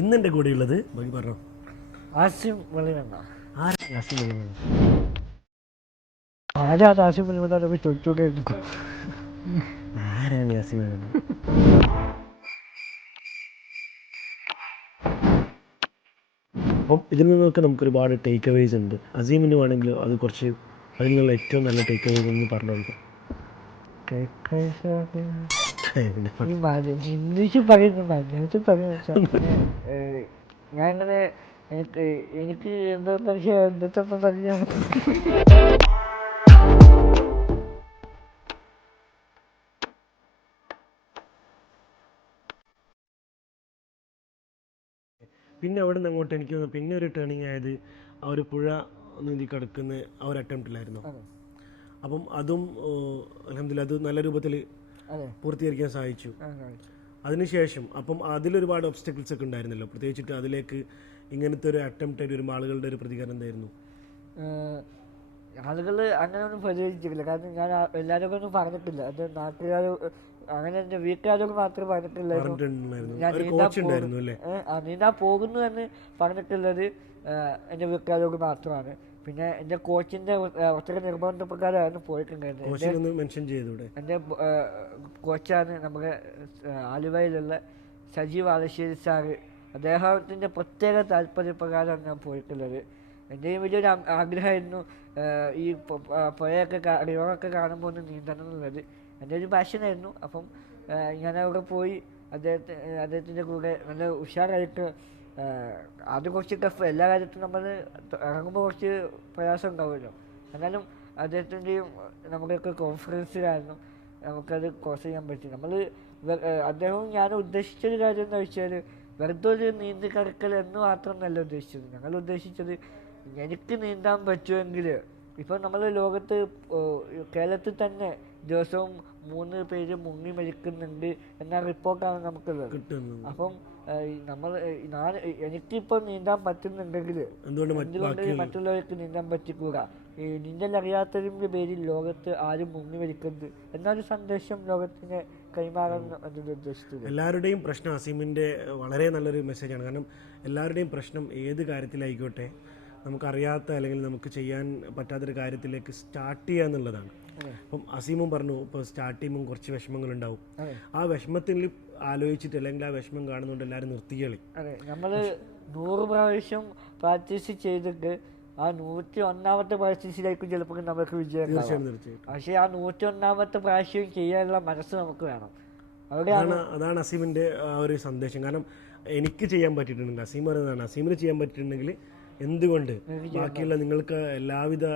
ഇന്ന് കൂടെ ഉള്ളത് ബാക്കി പറഞ്ഞോ. ആസിം വെളിവെണ്ണ. ആരാണ് യാസിൻ അലി? ആരാണ് ആസിം വെളിവെണ്ണ ചോദിച്ചോക്കെ എടുക്കും ആരാണ് യാസിൻ അലി? അപ്പം ഇതിൽ നിന്നൊക്കെ നമുക്ക് ഒരുപാട് ടേക്ക് അവേസ് ഉണ്ട്. അസീമിന് വേണമെങ്കിൽ അത് കുറച്ച് അതിൽ നിന്നുള്ള ഏറ്റവും നല്ല ടേക്ക് അവേസ് എന്ന് പറഞ്ഞു കൊടുക്കാം ഈ ഞാനിങ്ങനെ എനിക്ക് എനിക്ക് എന്തൊക്കെ പിന്നെ അവിടെ നിന്ന് അങ്ങോട്ട് എനിക്ക് തോന്നുന്നു പിന്നെ ഒരു ടേണിങ് ആയത് ആ ഒരു പുഴ നീന്തി കിടക്കുന്ന ആ ഒരു അറ്റംപ്റ്റിലായിരുന്നു അപ്പം അതും അലഹമില്ല അത് നല്ല രൂപത്തിൽ പൂർത്തീകരിക്കാൻ സാധിച്ചു ആ, അതിനുശേഷം അപ്പം അതിലൊരുപാട് ഒബ്സ്റ്റക്കിൾസ് ഒക്കെ ഉണ്ടായിരുന്നല്ലോ. പ്രത്യേകിച്ചിട്ട് അതിലേക്ക് ഇങ്ങനത്തെ ഒരു അറ്റംപ്റ്റ് ആയിട്ട് വരുമ്പോൾ ആളുകളുടെ ഒരു പ്രതികരണം എന്തായിരുന്നു? ആളുകൾ അങ്ങനെ ഒന്നും പ്രതികരിച്ചിട്ടില്ല കാരണം ഞാൻ എല്ലാവരും ഒന്നും പറഞ്ഞിട്ടില്ല. അത് നാട്ടുകാർ അങ്ങനെ എന്റെ വീട്ടുകാരോട് മാത്രമേ പറഞ്ഞിട്ടില്ലായിരുന്നു പറഞ്ഞിട്ടുണ്ടായിരുന്നു. ഞാൻ ആ പോകുന്നു എന്ന് പറഞ്ഞിട്ടുള്ളത് എന്റെ വീട്ടുകാരോട് മാത്രമാണ്. പിന്നെ എന്റെ കോച്ചിന്റെ ഒത്തിരി പ്രകാരമായിരുന്നു പോയിട്ടുണ്ടായിരുന്നത്. എന്റെ മെൻഷൻ ചെയ്തൂടെ? എന്റെ കോച്ചാണ് നമ്മുടെ ആലുവയിലുള്ള സജീവ് ആലശ്ശേരി സാറ്. അദ്ദേഹത്തിന്റെ പ്രത്യേക താല്പര്യപ്രകാരമാണ് ഞാൻ പോയിട്ടുള്ളത്. എന്റെയും വലിയൊരു ആഗ്രഹമായിരുന്നു ഈ പുഴയൊക്കെ അറിവൊക്കെ റിവറൊക്കെ കാണുമ്പോൾ ഒന്ന് നീന്തണം എന്നുള്ളത്. എന്റെ ഒരു പാഷനായിരുന്നു അപ്പം ഞാൻ അവിടെ പോയി അദ്ദേഹത്തെ അദ്ദേഹത്തിന്റെ കൂടെ നല്ല ഉഷാറായിട്ട് ആദ്യം കുറച്ച് ടഫ് എല്ലാ കാര്യത്തിലും നമ്മൾ ഇറങ്ങുമ്പോൾ കുറച്ച് പ്രയാസം ഉണ്ടാവുമല്ലോ. എന്നാലും അദ്ദേഹത്തിന്റെയും നമ്മുടെയൊക്കെ കോൺഫിഡൻസിലായിരുന്നു നമുക്കത് ക്രോസ് ചെയ്യാൻ പറ്റി. നമ്മൾ അദ്ദേഹവും ഞാൻ ഉദ്ദേശിച്ചൊരു കാര്യം എന്താ വെച്ചാൽ വെറുതെ ഒരു നീന്തി കറക്കൽ എന്ന് മാത്രമല്ല ഉദ്ദേശിച്ചത്. ഞങ്ങൾ ഉദ്ദേശിച്ചത് എനിക്ക് നീന്താൻ പറ്റുമെങ്കിൽ ഇപ്പം നമ്മൾ ലോകത്ത് കേരളത്തിൽ തന്നെ ദിവസവും മൂന്ന് പേര് മുങ്ങി മരിക്കുന്നുണ്ട് എന്ന റിപ്പോർട്ടാണ് നമുക്കുള്ളത്. അപ്പം നമ്മൾ നാല് എനിക്കിപ്പോൾ നീന്താൻ പറ്റുന്നുണ്ടെങ്കിൽ എന്തുകൊണ്ട് മറ്റുള്ളവർക്ക് നീന്താൻ പറ്റിക്കൂട? ഈ നീന്തൽ അറിയാത്തതിന്റെ പേരിൽ ലോകത്ത് ആരും മുങ്ങി മരിക്കരുത് എന്നൊരു സന്ദേശം ലോകത്തിന് എല്ലാവരുടെയും പ്രശ്നം അസീമിന്റെ വളരെ നല്ലൊരു മെസ്സേജാണ് കാരണം എല്ലാവരുടെയും പ്രശ്നം ഏത് കാര്യത്തിലായിക്കോട്ടെ നമുക്കറിയാത്ത അല്ലെങ്കിൽ നമുക്ക് ചെയ്യാൻ പറ്റാത്തൊരു കാര്യത്തിലേക്ക് സ്റ്റാർട്ട് ചെയ്യുക എന്നുള്ളതാണ്. അപ്പം അസീമും പറഞ്ഞു ഇപ്പോൾ സ്റ്റാർട്ട് ചെയ്യുമ്പോൾ കുറച്ച് വിഷമങ്ങളുണ്ടാവും. ആ വിഷമത്തിൽ ആലോചിച്ചിട്ട് അല്ലെങ്കിൽ ആ വിഷമം കാണുന്നുണ്ട് എല്ലാവരും നിർത്തിക്കളി അതെ നമ്മൾ നൂറ് പ്രാവശ്യം പ്രാക്ടീസ് ചെയ്തിട്ട് ആ നൂറ്റി ഒന്നാമത്തെ പ്രാക്ടീസിലായിരിക്കും ചിലപ്പോൾ നമുക്ക് വിജയം പക്ഷെ ആ നൂറ്റി ഒന്നാമത്തെ പ്രാവശ്യം ചെയ്യാനുള്ള മനസ്സ് നമുക്ക് വേണം. അവിടെയാണ് അതാണ് അതാണ് അസീമിന്റെ ആ ഒരു സന്ദേശം. കാരണം എനിക്ക് ചെയ്യാൻ പറ്റിയിട്ടുണ്ടെങ്കിൽ അസീം പറയുന്നതാണ് അസീമിന് ചെയ്യാൻ പറ്റിയിട്ടുണ്ടെങ്കിൽ എന്തുകൊണ്ട് ബാക്കിയുള്ള നിങ്ങൾക്ക് എല്ലാവിധ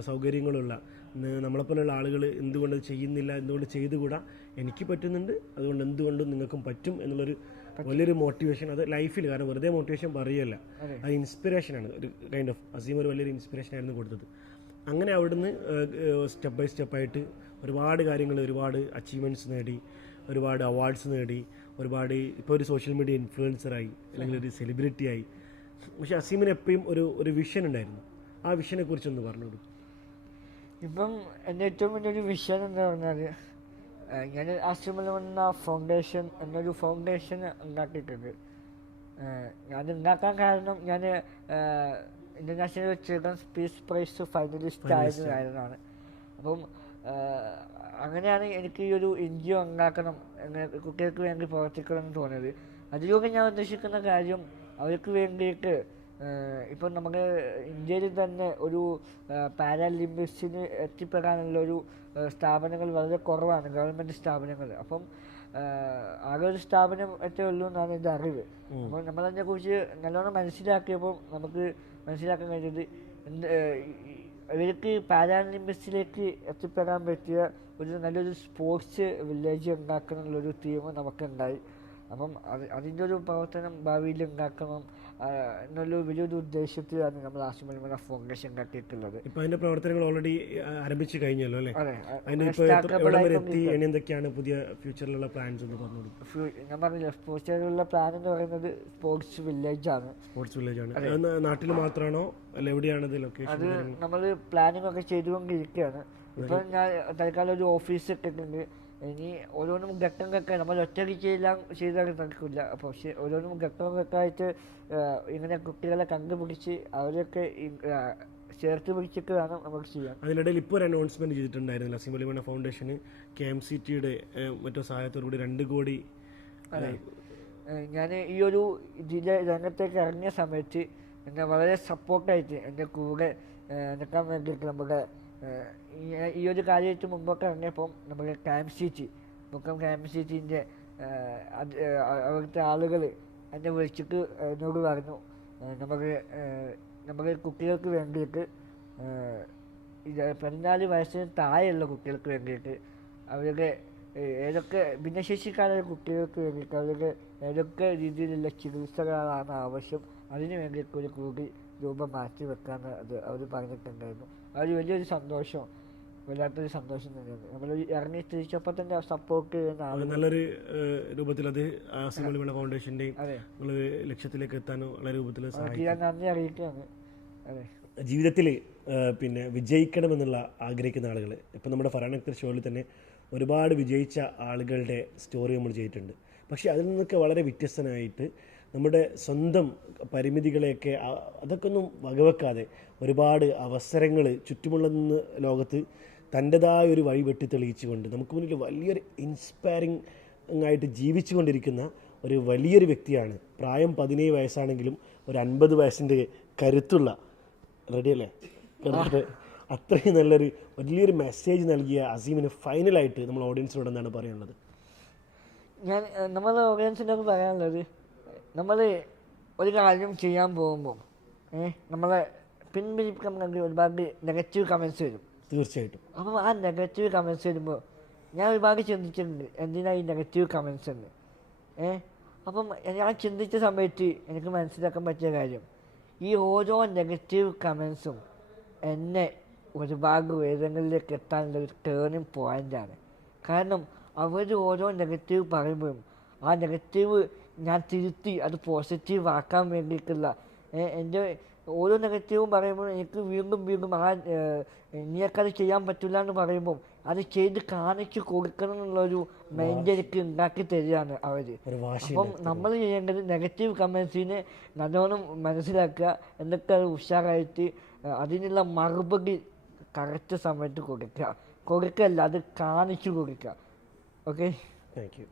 സൗകര്യങ്ങളുള്ള നമ്മളെപ്പോലുള്ള ആളുകൾ എന്തുകൊണ്ട് ചെയ്യുന്നില്ല എന്തുകൊണ്ട് ചെയ്തുകൂടാ എനിക്ക് പറ്റുന്നുണ്ട്. അതുകൊണ്ട് എന്തുകൊണ്ടും നിങ്ങൾക്കും പറ്റും എന്നുള്ളൊരു വലിയൊരു മോട്ടിവേഷൻ അത് ലൈഫിൽ കാരണം വെറുതെ മോട്ടിവേഷൻ പറയുകയല്ല. അത്. ഇൻസ്പിറേഷനാണ് ഒരു കൈൻഡ് ഓഫ് അസീം ഒരു വലിയൊരു ഇൻസ്പിറേഷൻ ആയിരുന്നു കൊടുത്തത്. അങ്ങനെ അവിടുന്ന് സ്റ്റെപ്പ് ബൈ സ്റ്റെപ്പായിട്ട് ഒരുപാട് കാര്യങ്ങൾ ഒരുപാട് അച്ചീവ്മെന്റ്സ് നേടി ഒരുപാട് അവാർഡ്സ് നേടി ഒരുപാട് ഇപ്പോൾ ഒരു സോഷ്യൽ മീഡിയ ഇൻഫ്ലുവൻസറായി അല്ലെങ്കിൽ ഒരു സെലിബ്രിറ്റി ആയി. പക്ഷേ അസീമിന് എപ്പോഴും ഒരു ഒരു വിഷൻ ഉണ്ടായിരുന്നു. ആ വിഷനെ കുറിച്ചൊന്ന് പറഞ്ഞു കൊടുക്കും ഇപ്പം എന്റെ ഏറ്റവും വലിയൊരു വിഷയം എന്താ പറഞ്ഞാൽ ഞാൻ ആശ്രമം വന്ന ഫൗണ്ടേഷൻ എന്നൊരു ഫൗണ്ടേഷൻ ഉണ്ടാക്കിയിട്ടുണ്ട്. ഞാൻ ഉണ്ടാക്കാൻ കാരണം ഞാൻ international children's peace prize finalist ആയതാണ് അപ്പം ഏഹ് അങ്ങനെയാണ് എനിക്ക് ഈ ഒരു എൻ ജി ഒ ഉണ്ടാക്കണം അങ്ങനെ കുട്ടികൾക്ക് വേണ്ടി പ്രവർത്തിക്കണം എന്ന് തോന്നിയത്. അതിലൂടെ ഞാൻ ഉദ്ദേശിക്കുന്ന കാര്യം അവർക്ക് വേണ്ടിയിട്ട് ഇപ്പം നമുക്ക് ഇന്ത്യയിൽ തന്നെ ഒരു പാരാലിമ്പിക്സിന് എത്തിപ്പെടാനുള്ള ഒരു സ്ഥാപനങ്ങൾ വളരെ കുറവാണ് ഗവൺമെന്റ് സ്ഥാപനങ്ങൾ. അപ്പം ആകെ ഒരു സ്ഥാപനം ഒറ്റേ ഉള്ളൂ എന്നാണ് എന്റെ അറിവ്. അപ്പോൾ നമ്മളതിനെക്കുറിച്ച് നല്ലോണം മനസ്സിലാക്കിയപ്പോൾ നമുക്ക് മനസ്സിലാക്കാൻ കഴിഞ്ഞത് എന്ത് ഇവർക്ക് പാരാലിമ്പിക്സിലേക്ക് എത്തിപ്പെടാൻ പറ്റിയ ഒരു നല്ലൊരു സ്പോർട്സ് വില്ലേജ് ഉണ്ടാക്കണം എന്നുള്ളൊരു തീം നമുക്കുണ്ടായി. അപ്പം അത് അതിന്റെ ഒരു പ്രവർത്തനം ഭാവിയിൽ ഉണ്ടാക്കണം. ആ, എന്നുള്ള വലിയൊരു ഉദ്ദേശത്തിലാണ് നമ്മൾ ആശുമൽമന ഫൗണ്ടേഷൻ ഉണ്ടാക്കിയിട്ടുള്ളത് ഇപ്പൊ അതിന്റെ പ്രവർത്തനങ്ങൾ ഓൾറെഡി ആരംഭിച്ചു കഴിഞ്ഞല്ലോ അല്ലേ? എന്തൊക്കെയാണ് പുതിയ ഫ്യൂച്ചറിലുള്ള പ്ലാൻസ് എന്ന് പറഞ്ഞു ഞാൻ പറഞ്ഞില്ല ഫ്യൂച്ചറിലുള്ള പ്ലാൻ എന്ന് പറയുന്നത് സ്പോർട്സ് വില്ലേജ് ആണ്. സ്പോർട്സ് വില്ലേജ് ആണ്. നാട്ടിൽ മാത്രമാണോ? അല്ല എവിടെയാണ് ലൊക്കേഷൻ അത് നമ്മൾ പ്ലാനിങ് ഒക്കെ ചെയ്തുകൊണ്ടിരിക്കുകയാണ്. ഇപ്പൊ ഞാൻ തൽക്കാലം ഒരു ഓഫീസ് ഇട്ടിട്ടുണ്ട് ഇനി ഓരോന്നും ഘട്ടം ഘട്ടം നമ്മൾ ചെയ്യാൻ ചെയ്താൽ നടക്കില്ല. അപ്പോൾ പക്ഷേ ഓരോന്നും ഘട്ടം ഘട്ടമായിട്ട് ഇങ്ങനെ കുട്ടികളെ കണ്ടുപിടിച്ച് അവരൊക്കെ ചേർത്ത് പിടിച്ചിട്ട് വേണം നമുക്ക് ചെയ്യാം അതിനിടയിൽ ഇപ്പോൾ ഒരു അനൗൺസ്മെന്റ് ചെയ്തിട്ടുണ്ടായിരുന്നില്ല. സിമലിമണ ഫൗണ്ടേഷന് കെ എം സി ടിയുടെ മറ്റോ സഹായത്തോടു കൂടി രണ്ട് കോടി ഞാൻ ഈ ഒരു ഇതിലെ രംഗത്തേക്ക് ഇറങ്ങിയ സമയത്ത് എന്നെ വളരെ സപ്പോർട്ടായിട്ട് എന്റെ കൂടെ നിൽക്കാൻ വേണ്ടിയിട്ട് നമ്മുടെ ഈ- ഒരു കാര്യമായിട്ട് മുമ്പൊക്കെ ഇറങ്ങിയപ്പം നമ്മൾ ക്യാമ്പ് സീറ്റ് മുക്കം ക്യാമ്പ് സീറ്റിന്റെ അവിടുത്തെ ആളുകൾ എന്നെ വിളിച്ചിട്ട് എന്നോട് പറഞ്ഞു. നമുക്ക് നമുക്ക് കുട്ടികൾക്ക് വേണ്ടിയിട്ട് ഇത് പതിനാല് വയസ്സിന് താഴെയുള്ള കുട്ടികൾക്ക് വേണ്ടിയിട്ട് അവരുടെ ഏതൊക്കെ ഭിന്നശേഷിക്കാരായ കുട്ടികൾക്ക് വേണ്ടിയിട്ട് അവരുടെ ഏതൊക്കെ രീതിയിലുള്ള ചികിത്സകളാണ് ആവശ്യം അതിന് വേണ്ടിയിട്ട് ഒരു കൂടി രൂപം മാറ്റി വെക്കാന്ന് അത് അവർ പറഞ്ഞിട്ടുണ്ടായിരുന്നു. അത് വലിയൊരു സന്തോഷം വല്ലാത്തൊരു സന്തോഷം തന്നെയാണ് നമ്മൾ ഇറങ്ങി തിരിച്ചപ്പോൾ തന്നെ സപ്പോർട്ട് ചെയ്യുന്ന നല്ലൊരു രൂപത്തിൽ അത് ഫൗണ്ടേഷന്റെയും ലക്ഷ്യത്തിലേക്ക് എത്താനോ വളരെ രൂപത്തിൽ നന്ദി അറിയിക്കുകയാണ്. അതെ. ജീവിതത്തിൽ പിന്നെ വിജയിക്കണമെന്നുള്ള ആഗ്രഹിക്കുന്ന ആളുകൾ ഇപ്പം നമ്മുടെ ഫറാനക്തർ ഷോയിൽ തന്നെ ഒരുപാട് വിജയിച്ച ആളുകളുടെ സ്റ്റോറി നമ്മൾ ചെയ്തിട്ടുണ്ട്. പക്ഷേ അതിൽ നിന്നൊക്കെ വളരെ വ്യത്യസ്തനായിട്ട് നമ്മുടെ സ്വന്തം പരിമിതികളെയൊക്കെ അതൊക്കെ ഒന്നും വകവെക്കാതെ ഒരുപാട് അവസരങ്ങൾ ചുറ്റുമുള്ള നിന്ന് ലോകത്ത് തന്റെതായ ഒരു വഴി വെട്ടി തെളിയിച്ചുകൊണ്ട് നമുക്ക് മുന്നിൽ വലിയൊരു ഇൻസ്പയറിംഗ് ആയിട്ട് ജീവിച്ചു കൊണ്ടിരിക്കുന്ന ഒരു വലിയൊരു വ്യക്തിയാണ്. പ്രായം പതിനേഴ് വയസ്സാണെങ്കിലും ഒരു അൻപത് വയസ്സിന്റെ കരുത്തുള്ള റെഡി അല്ലേ? കണ്ടിട്ട് അത്രയും നല്ലൊരു വലിയൊരു മെസ്സേജ് നൽകിയ അസീമിന് ഫൈനലായിട്ട് നമ്മൾ ഓഡിയൻസിനോട് എന്താണ് പറയാനുള്ളത്? ഞാൻ നമ്മൾ ഓഡിയൻസിനോട് പറയാനുള്ളത് നമ്മൾ ഒരു കാര്യം ചെയ്യാൻ പോകുമ്പോൾ ഏഹ് നമ്മളെ പിൻവലിക്കാൻ വേണ്ടി ഒരുപാട് നെഗറ്റീവ് കമൻസ് വരും. തീർച്ചയായിട്ടും. അപ്പോൾ ആ നെഗറ്റീവ് കമൻസ് വരുമ്പോൾ ഞാൻ ഒരുപാട് ചിന്തിച്ചിട്ടുണ്ട് എന്തിനാണ് ഈ നെഗറ്റീവ് കമൻസ് എന്ന്. ഏ അപ്പം ഞാൻ ചിന്തിച്ച സമയത്ത് എനിക്ക് മനസ്സിലാക്കാൻ പറ്റിയ കാര്യം ഈ ഓരോ നെഗറ്റീവ് കമൻസും എന്നെ ഒരുപാട് ഉയരങ്ങളിലേക്ക് എത്താനുള്ള ഒരു ടേണിങ് പോയിന്റാണ് കാരണം അവർ ഓരോ നെഗറ്റീവ് പറയുമ്പോഴും ആ നെഗറ്റീവ് ഞാൻ തിരുത്തി അത് പോസിറ്റീവ് ആക്കാൻ വേണ്ടിയിട്ടുള്ള. എന്റെ ഓരോ നെഗറ്റീവും പറയുമ്പോൾ എനിക്ക് വീണ്ടും വീണ്ടും ആ ഇനിയൊക്കെ ചെയ്യാൻ പറ്റില്ല എന്ന് പറയുമ്പോൾ അത് ചെയ്ത് കാണിച്ചു കൊടുക്കണം എന്നുള്ളൊരു മൈൻഡ് എനിക്ക് ഉണ്ടാക്കി തരികയാണ് അവർ അപ്പം നമ്മൾ ചെയ്യേണ്ടത് നെഗറ്റീവ് കമൻസിനെ നല്ലോണം മനസ്സിലാക്കുക എന്നിട്ട് അത് ഉഷാറായിട്ട് അതിനുള്ള മറുപടി കറക്റ്റ് സമയത്ത് കൊടുക്കുക. കൊടുക്കല്ല അത് കാണിച്ചു കൊടുക്കുക. ഓക്കെ? Thank you